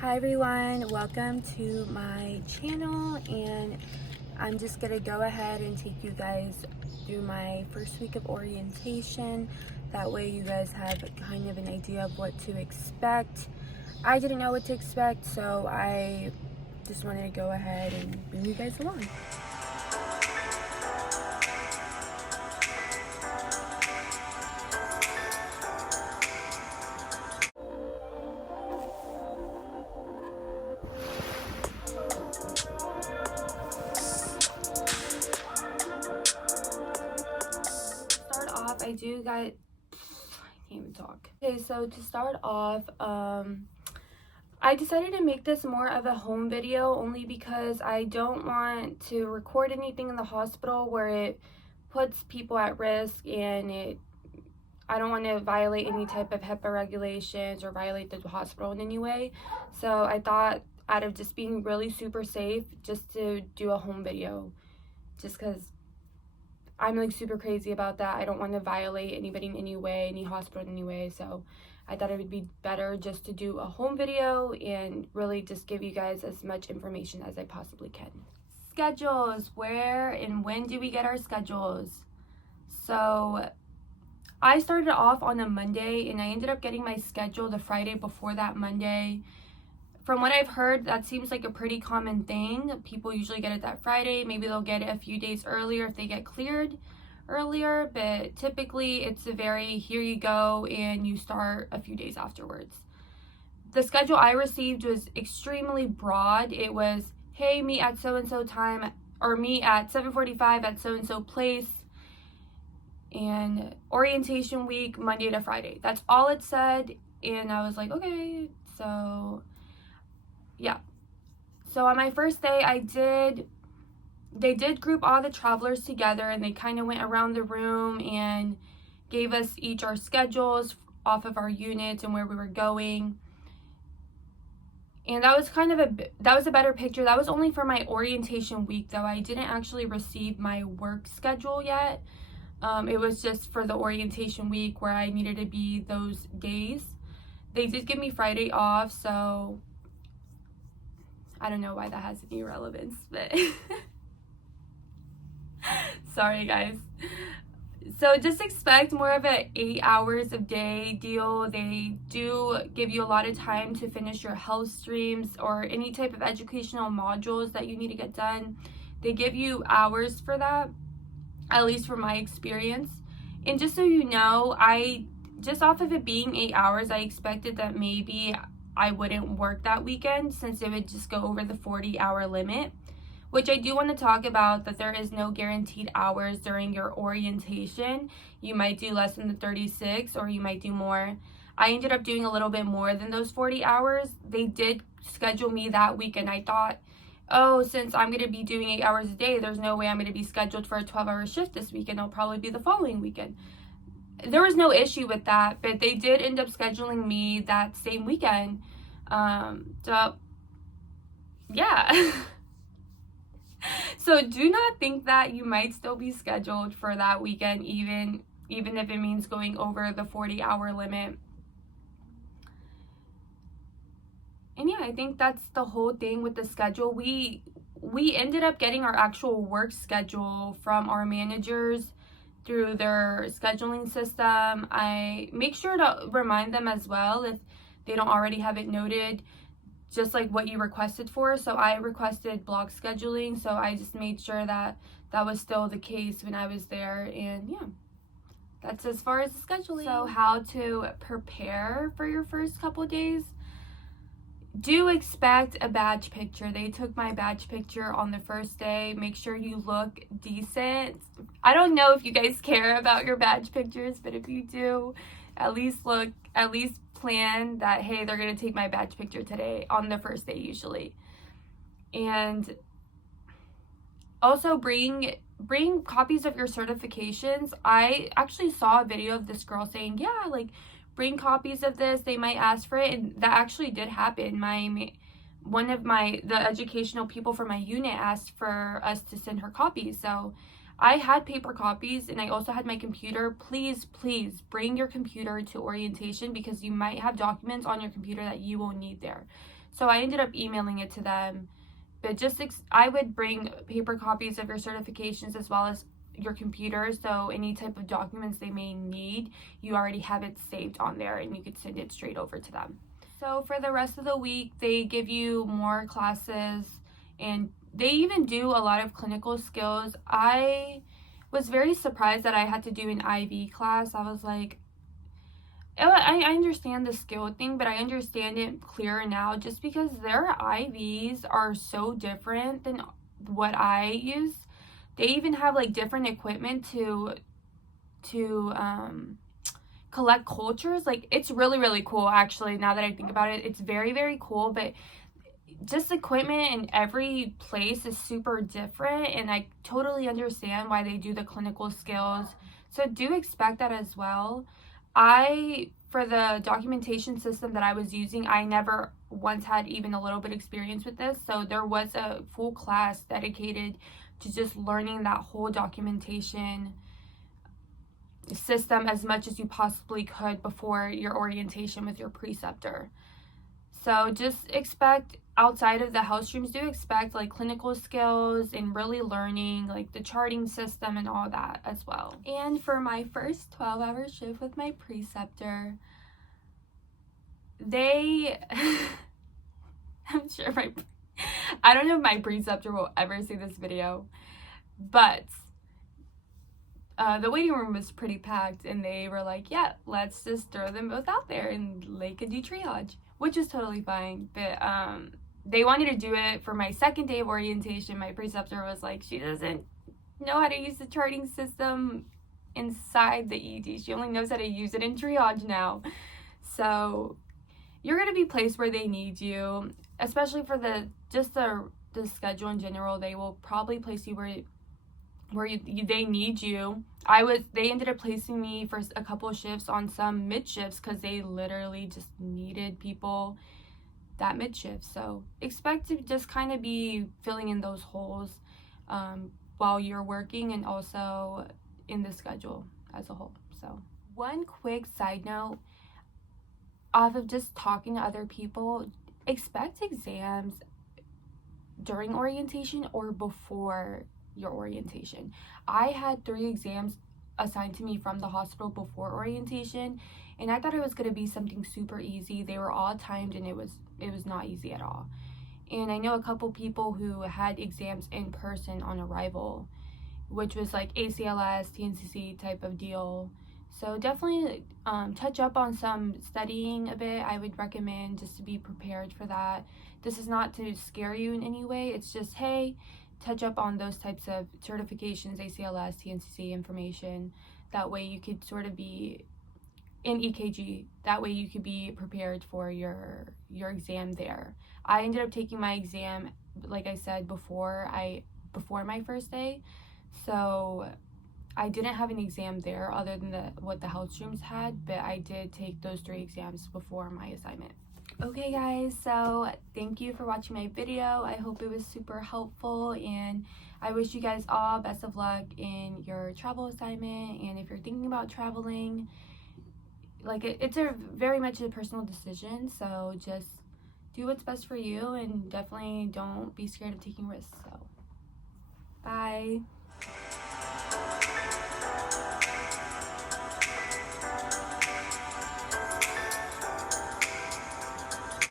Hi everyone, welcome to my channel, and I'm just gonna go ahead and take you guys through my first week of orientation. That way you guys have kind of an idea of what to expect. I didn't know what to expect, so I just wanted to go ahead and bring you guys along. Start off, I can't even talk. Okay, so to start off, I decided to make this more of a home video only because I don't want to record anything in the hospital where it puts people at risk, and I don't want to violate any type of HIPAA regulations or violate the hospital in any way. So I thought, out of just being really super safe, just to do a home video, just because I'm like super crazy about that. I don't want to violate anybody in any way, any hospital in any way. So I thought it would be better just to do a home video and really just give you guys as much information as I possibly can. Schedules. Where and when do we get our schedules? So I started off on a Monday and I ended up getting my schedule the Friday before that Monday. From what I've heard, that seems like a pretty common thing. People usually get it that Friday. Maybe they'll get it a few days earlier if they get cleared earlier, but typically it's a very here you go and you start a few days afterwards. The schedule I received was extremely broad. It was, hey, meet at so-and-so time, or meet at 7:45 at so-and-so place, and orientation week, Monday to Friday. That's all it said, and I was like, okay, so yeah. So on my first day, they did group all the travelers together, and they kind of went around the room and gave us each our schedules off of our units and where we were going. And that was kind of that was a better picture. That was only for my orientation week, though. I didn't actually receive my work schedule yet. It was just for the orientation week where I needed to be those days. They did give me Friday off, so I don't know why that has any relevance, but sorry guys. So just expect more of a 8 hours a day deal. They do give you a lot of time to finish your health streams or any type of educational modules that you need to get done. They give you hours for that, at least from my experience. And just so you know, just off of it being 8 hours, I expected that maybe I wouldn't work that weekend since it would just go over the 40-hour limit, which I do want to talk about, that there is no guaranteed hours during your orientation. You might do less than the 36 or you might do more. I ended up doing a little bit more than those 40 hours. They did schedule me that weekend. I thought, oh, since I'm going to be doing 8 hours a day, there's no way I'm going to be scheduled for a 12-hour shift this weekend. It'll probably be the following weekend. There was no issue with that, but they did end up scheduling me that same weekend. So yeah. So do not think that you might still be scheduled for that weekend, even if it means going over the 40-hour limit. And yeah, I think that's the whole thing with the schedule. We ended up getting our actual work schedule from our managers through their scheduling system. I make sure to remind them as well if they don't already have it noted, just like what you requested for. So I requested block scheduling, so I just made sure that that was still the case when I was there. And yeah, that's as far as the scheduling. So how to prepare for your first couple of days. Do expect a badge picture. They took my badge picture on the first day. Make sure you look decent. I don't know if you guys care about your badge pictures, but if you do, at least plan that, hey, they're going to take my badge picture today on the first day usually. And also bring copies of your certifications. I actually saw a video of this girl saying, yeah, like, bring copies of this, they might ask for it, and that actually did happen. One of the educational people for my unit asked for us to send her copies, so I had paper copies, and I also had my computer. Please bring your computer to orientation, because you might have documents on your computer that you will need there. So I ended up emailing it to them. But just I would bring paper copies of your certifications as well as your computer, so any type of documents they may need, you already have it saved on there and you could send it straight over to them. So for the rest of the week, they give you more classes, and they even do a lot of clinical skills. I was very surprised that I had to do an IV class. I was like, I understand the skill thing, but I understand it clearer now just because their IVs are so different than what I use. They even have like different equipment to collect cultures. Like, it's really, really cool, actually. Now that I think about it, it's very, very cool, but just equipment in every place is super different, and I totally understand why they do the clinical skills. So do expect that as well. For the documentation system that I was using, I never once had even a little bit experience with this, so there was a full class dedicated to just learning that whole documentation system as much as you possibly could before your orientation with your preceptor. So just expect, outside of the health streams, do expect like clinical skills and really learning like the charting system and all that as well. And for my first 12-hour shift with my preceptor, I'm sure I don't know if my preceptor will ever see this video, but the waiting room was pretty packed, and they were like, yeah, let's just throw them both out there and they could do triage, which is totally fine. But they wanted to do it for my second day of orientation. My preceptor was like, she doesn't know how to use the charting system inside the ED. She only knows how to use it in triage now. So you're going to be placed where they need you, especially for the schedule in general. They will probably place you where they need you. They ended up placing me for a couple of shifts on some mid shifts because they literally just needed people that mid shift. So expect to just kind of be filling in those holes while you're working, and also in the schedule as a whole. So one quick side note, off of just talking to other people, expect exams during orientation or before your orientation. I had 3 exams assigned to me from the hospital before orientation, and I thought it was going to be something super easy. They were all timed, and it was not easy at all. And I know a couple people who had exams in person on arrival, which was like ACLS, TNCC type of deal. So definitely touch up on some studying a bit. I would recommend, just to be prepared for that. This is not to scare you in any way. It's just, hey, touch up on those types of certifications, ACLS, TNCC information. That way you could sort of be in EKG. That way you could be prepared for your exam there. I ended up taking my exam, like I said, before my first day. So I didn't have an exam there other than what the health streams had, but I did take those 3 exams before my assignment. Okay guys, so thank you for watching my video. I hope it was super helpful, and I wish you guys all best of luck in your travel assignment. And if you're thinking about traveling, like it's a very much a personal decision, so just do what's best for you, and definitely don't be scared of taking risks. So bye.